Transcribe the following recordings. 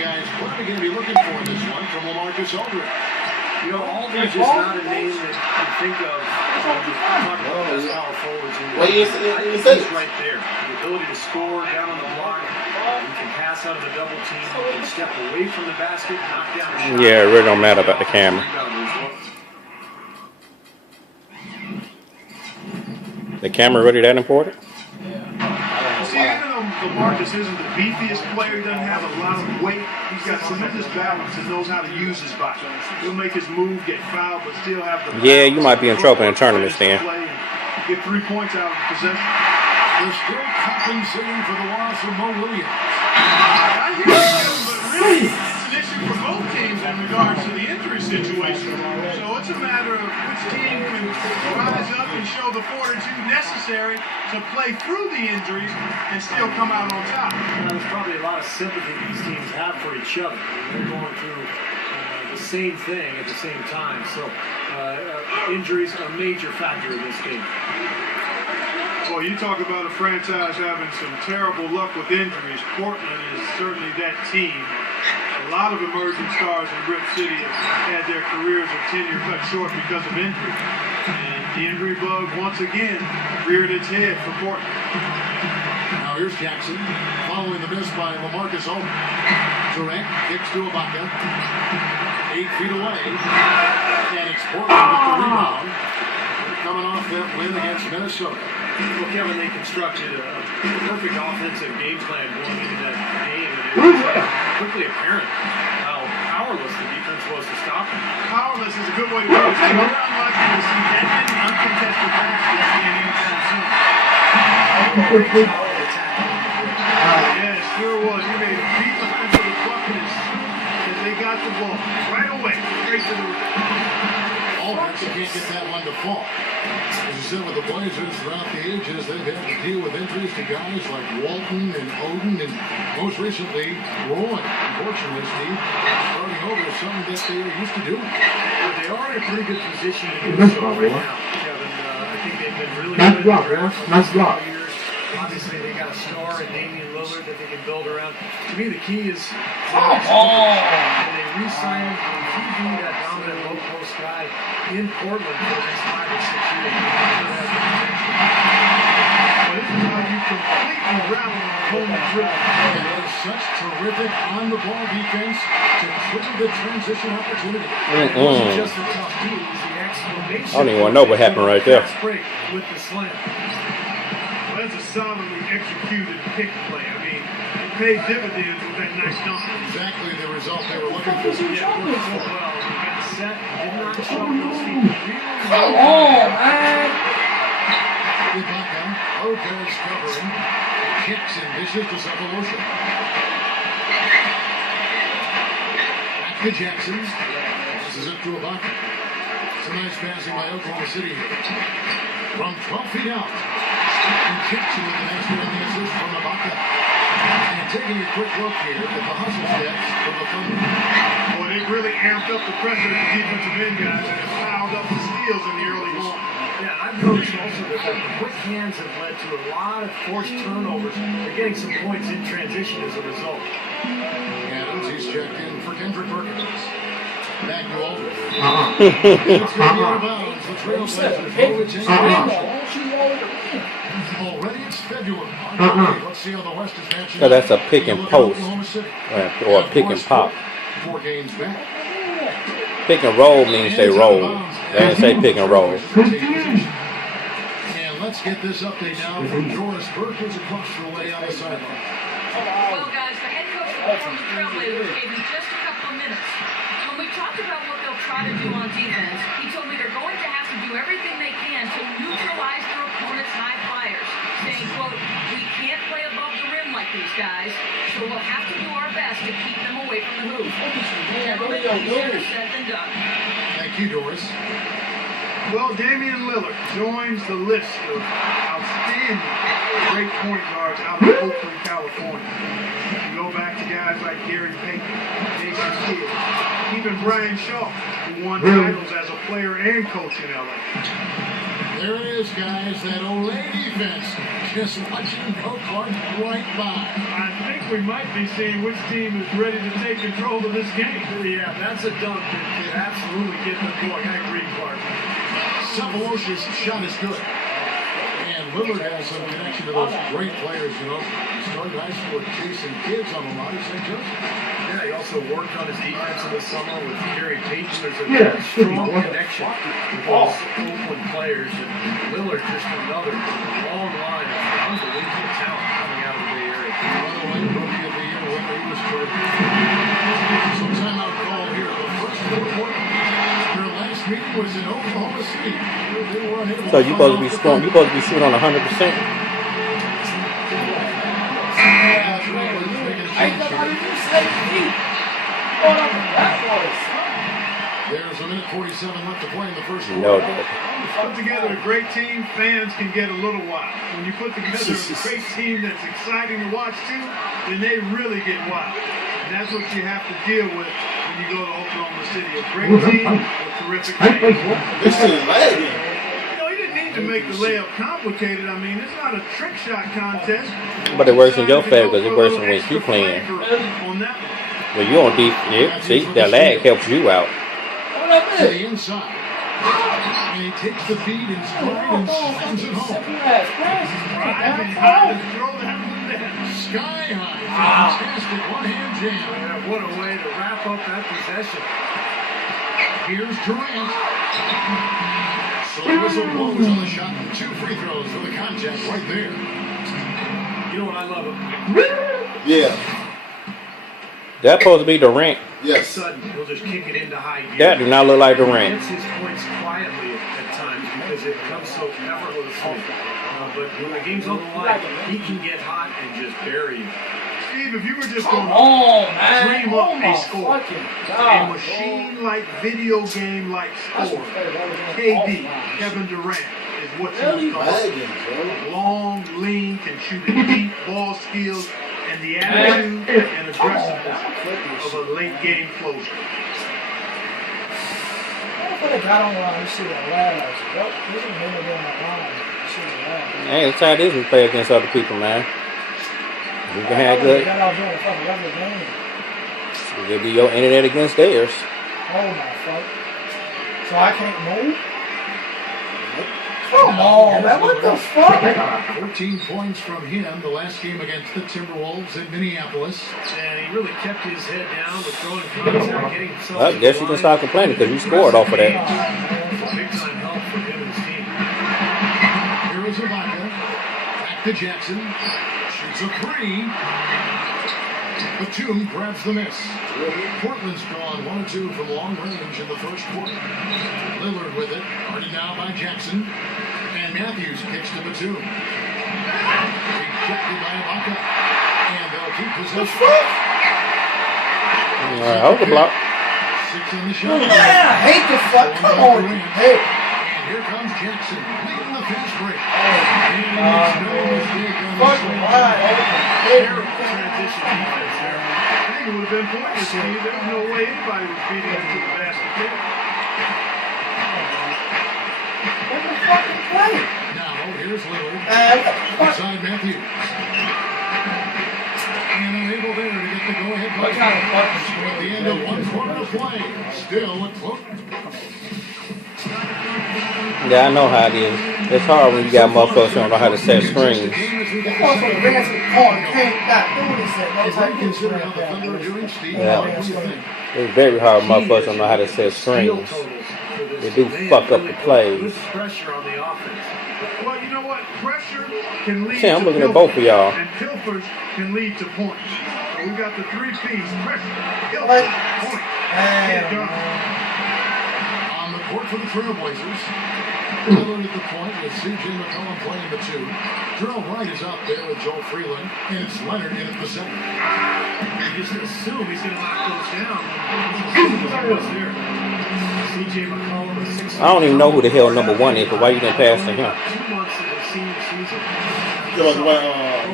guys probably going to be looking for this one from LaMarcus Aldridge. You know, Aldridge is not a name that you think of when you talk about those power forwards. He's right there. The ability to score down on the block. You can pass out of the double team. You can step away from the basket, knock down a shot. Yeah, it really don't matter about the camera. The camera really that important? See, even though LaMarcus isn't the beefiest player, he doesn't have a lot of weight, he's got tremendous balance and knows how to use his body. He'll make his move, get fouled, but still have the... Yeah, you might be in trouble in tournaments then. Get 3 points out of the possession. They're still compensating for the loss of Mo Williams. I hear you, but really, it's an issue for both teams in regards to the injury situation. So it's a matter of which team can rise up and show the fortitude necessary to play through the injuries and still come out on top. There's probably a lot of sympathy these teams have for each other. They're going through the same thing at the same time. So injuries are a major factor in this game. Well, you talk about a franchise having some terrible luck with injuries. Portland is certainly that team. A lot of emerging stars in Rip City have had their careers or tenure cut short because of injury. And the injury bug, once again, reared its head for Portland. Now here's Jackson, following the miss by LaMarcus Aldridge. Durant kicks to Ibaka. 8 feet away. And it's Portland with the rebound. Coming off that win against Minnesota. Well, Kevin, they constructed a perfect offensive game plan going into that game, and it was quickly apparent how powerless the defense was to stop them. Powerless is a good way to put it. We're unlikely to see that many uncontested baskets in anytime soon. Yes, sure was. He made a beat into the bucket as they got the ball right away, straight to the rim. Aldridge can't get that one to fall. As you said, with the Blazers throughout the ages, they've had to deal with injuries to guys like Walton and Oden and most recently Roy. Unfortunately, Steve, starting over is something that they are used to doing. But they are in a pretty good position to do so right now, Kevin. I think they've been really good in the draft for the last couple years. Obviously, they got a star in Damian Lillard that they can build around. To me, the key is can they re-sign him? Can he be that dominant low-post guy in Portland for the next 5 or 6 years? Well, this is how you completely rally on home dribble. And there's such terrific on-the-ball defense to trigger the transition opportunity. It wasn't just a tough D, it was the exclamation. I don't even want to know what happened right there. Break with the slam. That's a solidly executed pick play. I mean, it paid dividends with that nice dunk. Exactly the result they were looking for. Yeah, worked so well. He got set, did not show those feet. Ibaka, Lopez covering, kicks and dishes to Sakalosha. Back to Jackson. This is it to Ibaka. It's a nice passing by Oklahoma City here. From 12 feet out. And kicks with the next one, the assist from Ibaka. And taking a quick look here at the hustle steps from the Thunder. Boy, they really amped up the pressure at the defensive end, guys, and it fouled up the steals in the early going. Yeah, I've noticed also that the quick hands have led to a lot of forced turnovers. They're getting some points in transition as a result. Adams, he's checked in for Kendrick Perkins. Back to Aldridge. It's going to be out of bounds. The Trailblazers will retain possession. Already it's February. Let's see how the West is matching. So that's a pick and post. Or a pick and pop. 4 games back. Pick and roll means they roll. They didn't say pick and roll. And let's get this update now from Doris Burke, who's across the way on the sideline. Well, guys, the head coach from the Trailblazers gave me just a couple of minutes. When we talked about what they'll try to do on defense, he told me they're going to have to do everything they can to neutralize their opponent's high flyers, saying, quote, we can't play above the rim like these guys, so we'll have to do our best to keep them away from the hoop. Gentlemen, easier said than done. Thank you, Doris. Well, Damian Lillard joins the list of outstanding great point guards out of Oakland, California. You go back to guys like Gary Payton, Jason Kidd, even Brian Shaw, who won titles as a player and coach in LA. There it is, guys. That Olay defense just watching Coach Clark right by. I think we might be seeing which team is ready to take control of this game. Yeah, that's a dunk that could absolutely get them going. I agree, Clark. Savolosha's shot is good. And Lillard has some connection to those great players, you know. He started high school with Jason Kidd on Lamont St. Joseph. Yeah, he also worked on his defense in the summer with Gary Payton. There's a strong connection with those Oakland players. And Lillard just another long line of unbelievable talent coming out of the Bay Area. By the way, Rookie of the Year winner, he was terrific. Some timeout call here. The first quarter, their last meeting was in Oklahoma City. They were unable So you supposed to be strong. You supposed to be shooting on 100%. There's a minute 47 left to play in the first quarter. No, that. Put together a great team, fans can get a little wild. When you put together a great team that's exciting to watch too, then they really get wild. And that's what you have to deal with when you go to Oklahoma City. A great team, a terrific team. This is lagging. You know, you didn't need to make the layup complicated. I mean, it's not a trick shot contest. But it works in your favor because it works when you playing. On that one. When you on defense, yeah, see, that lag helps you out. To the inside. And he takes the feed and stride and slams it home. Driving high to throw that one down. Sky high. Fantastic one-hand jam. Yeah, what a way to wrap up that possession. Here's Durant. So the whistle blows on the shot. 2 free throws for the contact right there. You know what I love? Yeah. That's supposed to be Durant. Yes. Sudden, he'll just kick it into high gear. That do not look like He Durant. gets his points quietly at times because it comes so effortlessly. But when the game's on the line, he can get hot and just bury you. Steve, if you were just going man. dream up a score, fucking a God. machine-like, video game-like score, KD, Kevin Durant, is what you would call it. Lagging, bro. Long, lean, can shoot it deep, ball skills, and the attitude and aggressiveness of a late-game closer. I got on line. You see that last. This is never been that line. You see the last. Hey, that's how it is when we play against other people, man. You can have good. Got off doing a fucking regular game. It'll be your internet against theirs. Oh my fuck. So I can't move? Come on, man. What the fuck? 14 points from him the last game against the Timberwolves in Minneapolis. And he really kept his head down with throwing contact, getting himself. I guess you can start complaining because you scored off of that. Big time help for him and his team. Here is Ibaka. Back to Jackson. Shoots a 3. Batum grabs the miss. Portland's gone 1-2 from long range in the first quarter. Lillard with it. Guarded now by Jackson. And Matthews kicks to Batum. Rejected by Ibaka. And they'll keep possession. All right, hold the block. 6 on the shot. Man, I hate the fuck. Come on, you hey. And here comes Jackson leading the fast break. Fucking wide open. Terrible transition defense there. I think it would have been pointless, Steve. There's no way anybody was beating him to the basket there. What the fucking play? Now, here's Lillard. What? Inside Matthews. And unable there to get the go-ahead What play. kind of fucking At the end of 1 quarter to play. Still a close. Yeah, I know how it is. It's hard when you got motherfuckers who don't know how to set screens. Motherfucker ran to the corner, came back, doing this shit. Is that considered how the Thunder are doing, Steve? Yeah. What do you think? It's very hard motherfuckers don't know how to set Steal screens. totals for this They do man. fuck up Really the plays. puts pressure on the offense. Well, you know what? Pressure can lead See, I'm to looking at pilfers, both of y'all. and pilfers can lead to points. So we got the 3 P's: pressure, pilfer, What? point. Man, Get done. On the court for the Trailblazers. Lillard at the point with C.J. McCollum playing the 2. Gerald Wright is out there with Joel Freeland. And it's Leonard in at the center. You just assume he's going to knock those down. What's there? C.J. McCollum is 6. I don't even know who the hell number 1 is, but why you didn't pass to him? 2 months of the senior season.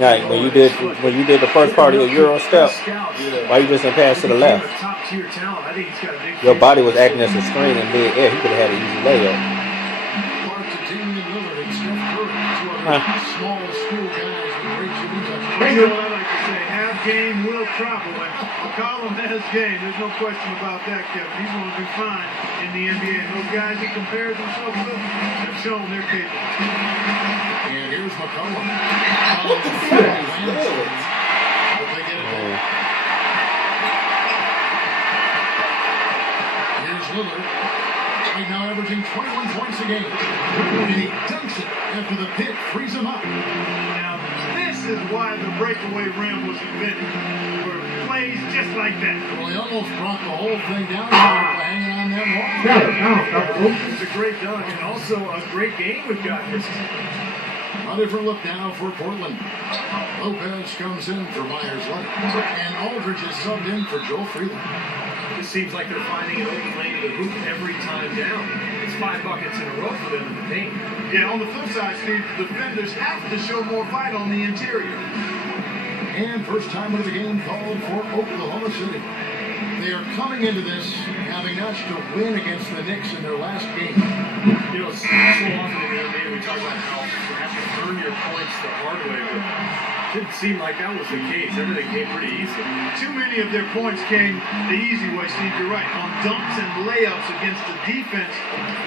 Like when you did the first part of your Euro step, why you just didn't pass to the left? Top tier talent. I think he's got a big Your body was acting as a screen in mid-air. He could have had an easy layup. Clark to Damian Lillard. small school guys with great shooting touches. You know what I like to say, have game, will travel. And McCollum has game. There's no question about that, Kevin. He's going to be fine in the NBA. And those guys he compares himself with have shown they're capable. And here's McCollum. What the But they get it back. Here's Lillard. Right now averaging 21 points a game. And he dunks it after the pick frees him up. Now, this is why the breakaway rim was invented. For plays just like that. Well, he almost brought the whole thing down by hanging on that wall. It's a great dunk and also a great game we've got here. A different look now for Portland. Lopez comes in for Myers Leonard. And Aldridge is subbed in for Joel Freeland. It seems like they're finding an open lane to the hoop every time down. It's 5 buckets in a row for them in the paint. Yeah, on the flip side, Steve, the defenders have to show more fight on the interior. And first time of the game called for Oklahoma City. They are coming into this having notched a win against the Knicks in their last game. You know, so often in the NBA we talk about how you have to earn your points the hard way, but it didn't seem like that was the case. Everything came pretty easy. Too many of their points came the easy way, Steve. You're right. On dunks and layups against the defense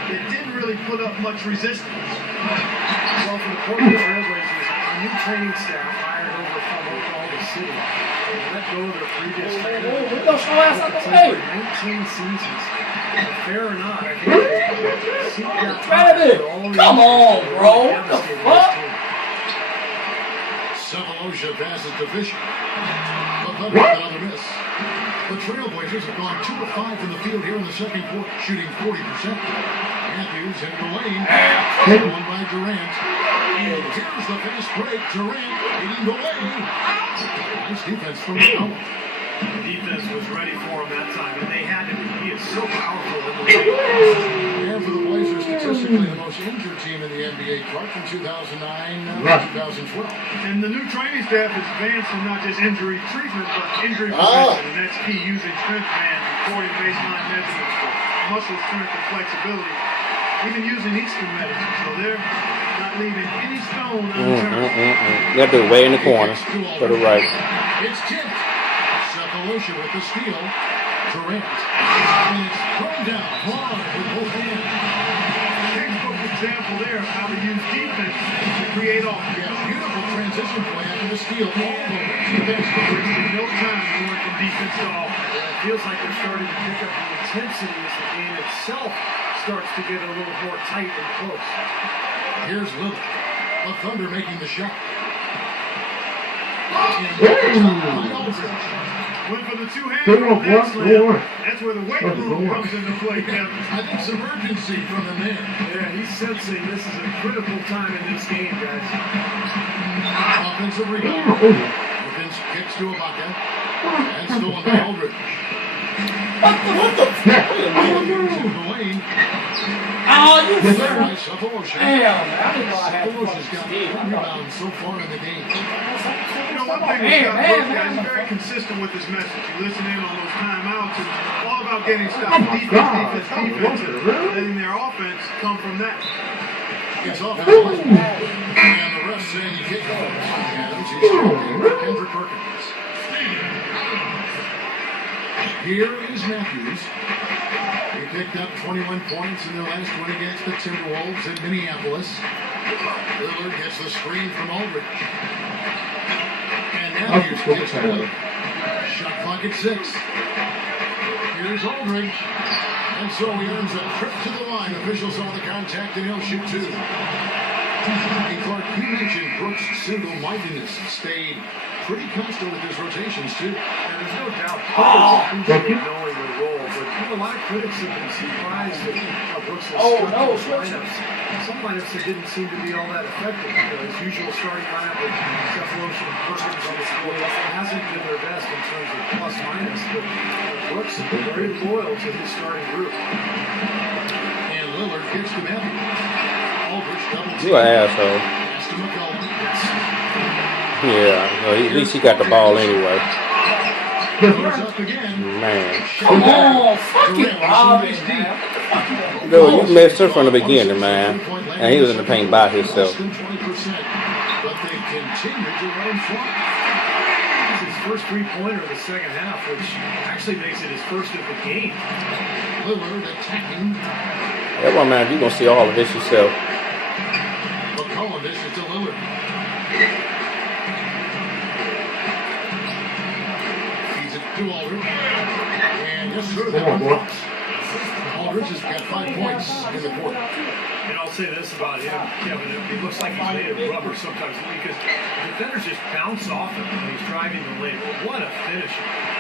that didn't really put up much resistance. Well, for the Portland Trailblazers, a new training staff hired over from Oklahoma City. They let go of their previous trainer. We go slow ass out the way. 19 seasons. Fair or not, I think they seek out Travis, come on, bro. What the fuck? Sefolosha passes to Fisher. But Thunder with another miss. The Trailblazers have gone 2 of 5 from the field here in the second quarter, shooting 40%. Matthews into the lane. One by Durant. And here's the fast break. Durant leading the way. Nice defense from McCollum. The defense was ready for him that time, and they had to be. He is so powerful in the league. And for the Blazers, statistically the most injured team in the NBA, Clark from 2009 to 2012. And the new training staff is advanced in not just injury treatment, but injury prevention. And that's key, using strength bands, recording baseline measurements for muscle strength and flexibility, even using Eastern medicine. So they're not leaving any stone unturned. They'll do it way in the corner. To the right. It's tipped. Sefolosha with the steal. Durant. And it's thrown down hard with both hands. Textbook example there of how to use defense to create offense. Yeah, beautiful transition play after the steal. All over. Wasting no time going from defense to offense. It feels like they're starting to pick up the intensity as the game itself starts to get a little more tight and close. Here's Lillard. The Thunder making the shot. And Aldridge. Went for the two-hander on that slam. That's where the weight room comes into play, Kevin. I think some urgency from him there. Yeah, he's sensing this is a critical time in this game, guys. Offensive rebound. Wilkins kicks to Ibaka. And stolen by Aldridge. What the fuck? Into the lane. Oh, you By sir. Sefolosha. Damn, I didn't know I had Sefolosha's got 3 rebounds so far in the game. You know, one thing with Scott Brooks, guys, he's very consistent with his message. You listen in on those timeouts, and it's all about getting stops. Defense, and letting their offense come from that. It's off the line. And the ref saying he kicked it. Adams, he's striking for Kendrick Perkins. Here is Matthews. He picked up 21 points in their last win against the Timberwolves in Minneapolis. Lillard gets the screen from Aldridge. And Matthews gets it up. Shot clock at 6. Here's Aldridge. And so he earns a trip to the line. Officials saw the contact and he'll shoot 2. And Clark, you mentioned Brooks' single-mindedness stayed pretty constant with his rotations, too. And there's no doubt Brooks is usually knowing the role, but a lot of critics have been surprised at how Brooks has stood in those lineups. Some lineups that didn't seem to be all that effective. His usual starting lineup with Sefolosha and Perkins on the floor hasn't been their best in terms of plus-minus, but Brooks is very loyal to his starting group. And Lillard gets to Matthews. Aldridge double team. You an asshole. Pass to McCollum. Yeah, well, at least he got the ball anyway. Goes up again. Man. Come on, fucking Robin, man. Dude, you missed her from the beginning, man. And he was in the paint by himself. Less than 20%, but they continue to let him fly. It's his first three-pointer of the second half, which actually makes it his first of the game. Lillard attacking. That one, man, you're going to see all of this yourself. McCollum dishes to Lillard. Feeds it to Aldridge. And just through that one drops. Aldridge has got 5 points in the quarter. And I'll say this about him, Kevin, it looks like he's made of rubber sometimes because defenders just bounce off him when he's driving the lane. What a finish.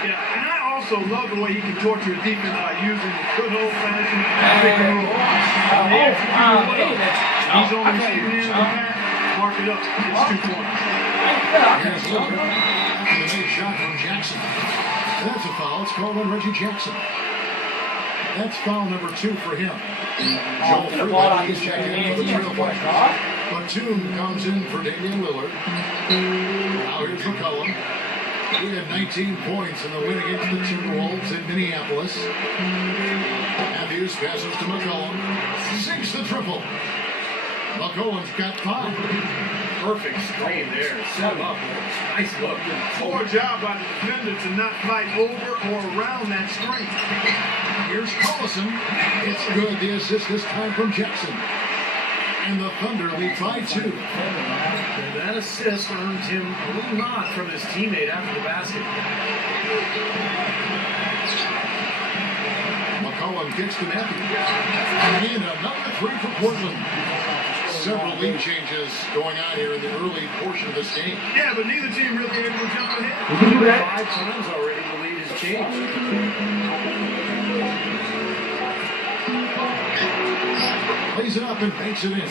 Yeah, and I also love the way he can torture a defense by using the good old-fashioned pick and roll. He's on the receiving end of the pass, mark it up. It's 2 points. Here's Lillard. After the made shot from Jackson. That's a foul. It's called on Reggie Jackson. That's foul number 2 for him. Joel Freeland is checked in for the Trailblazers. Batum comes in for Damian Lillard. Now here's McCollum. He had 19 points in the win against the Timberwolves in Minneapolis. Matthews passes to McCollum. Sinks the triple. McCollum's got 5. Perfect screen there. Set him up. Nice look. Poor job by the defender to not fight over or around that screen. Here's Collison. It's good. The assist this time from Jackson. And the Thunder lead 5-2. And that assist earned him a little nod from his teammate after the basket. McCollum kicks to Matthews. And another 3 for Portland. Several lead changes going on here in the early portion of this game. Yeah, but neither team really able to jump ahead. 5 times already the lead has changed. Plays it up and banks it in.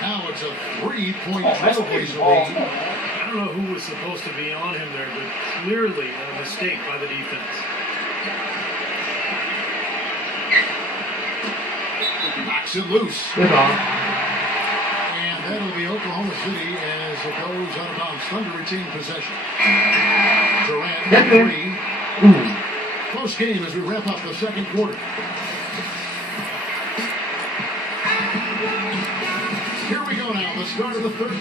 Now it's a 3-point Trailblazer lead. I don't know who was supposed to be on him there, but clearly a mistake by the defense. Knocks it loose. And that'll be Oklahoma City as it goes out of bounds. Thunder retain possession. Durant with 3. Close game as we wrap up the second quarter. Here we go now, the start of the third quarter.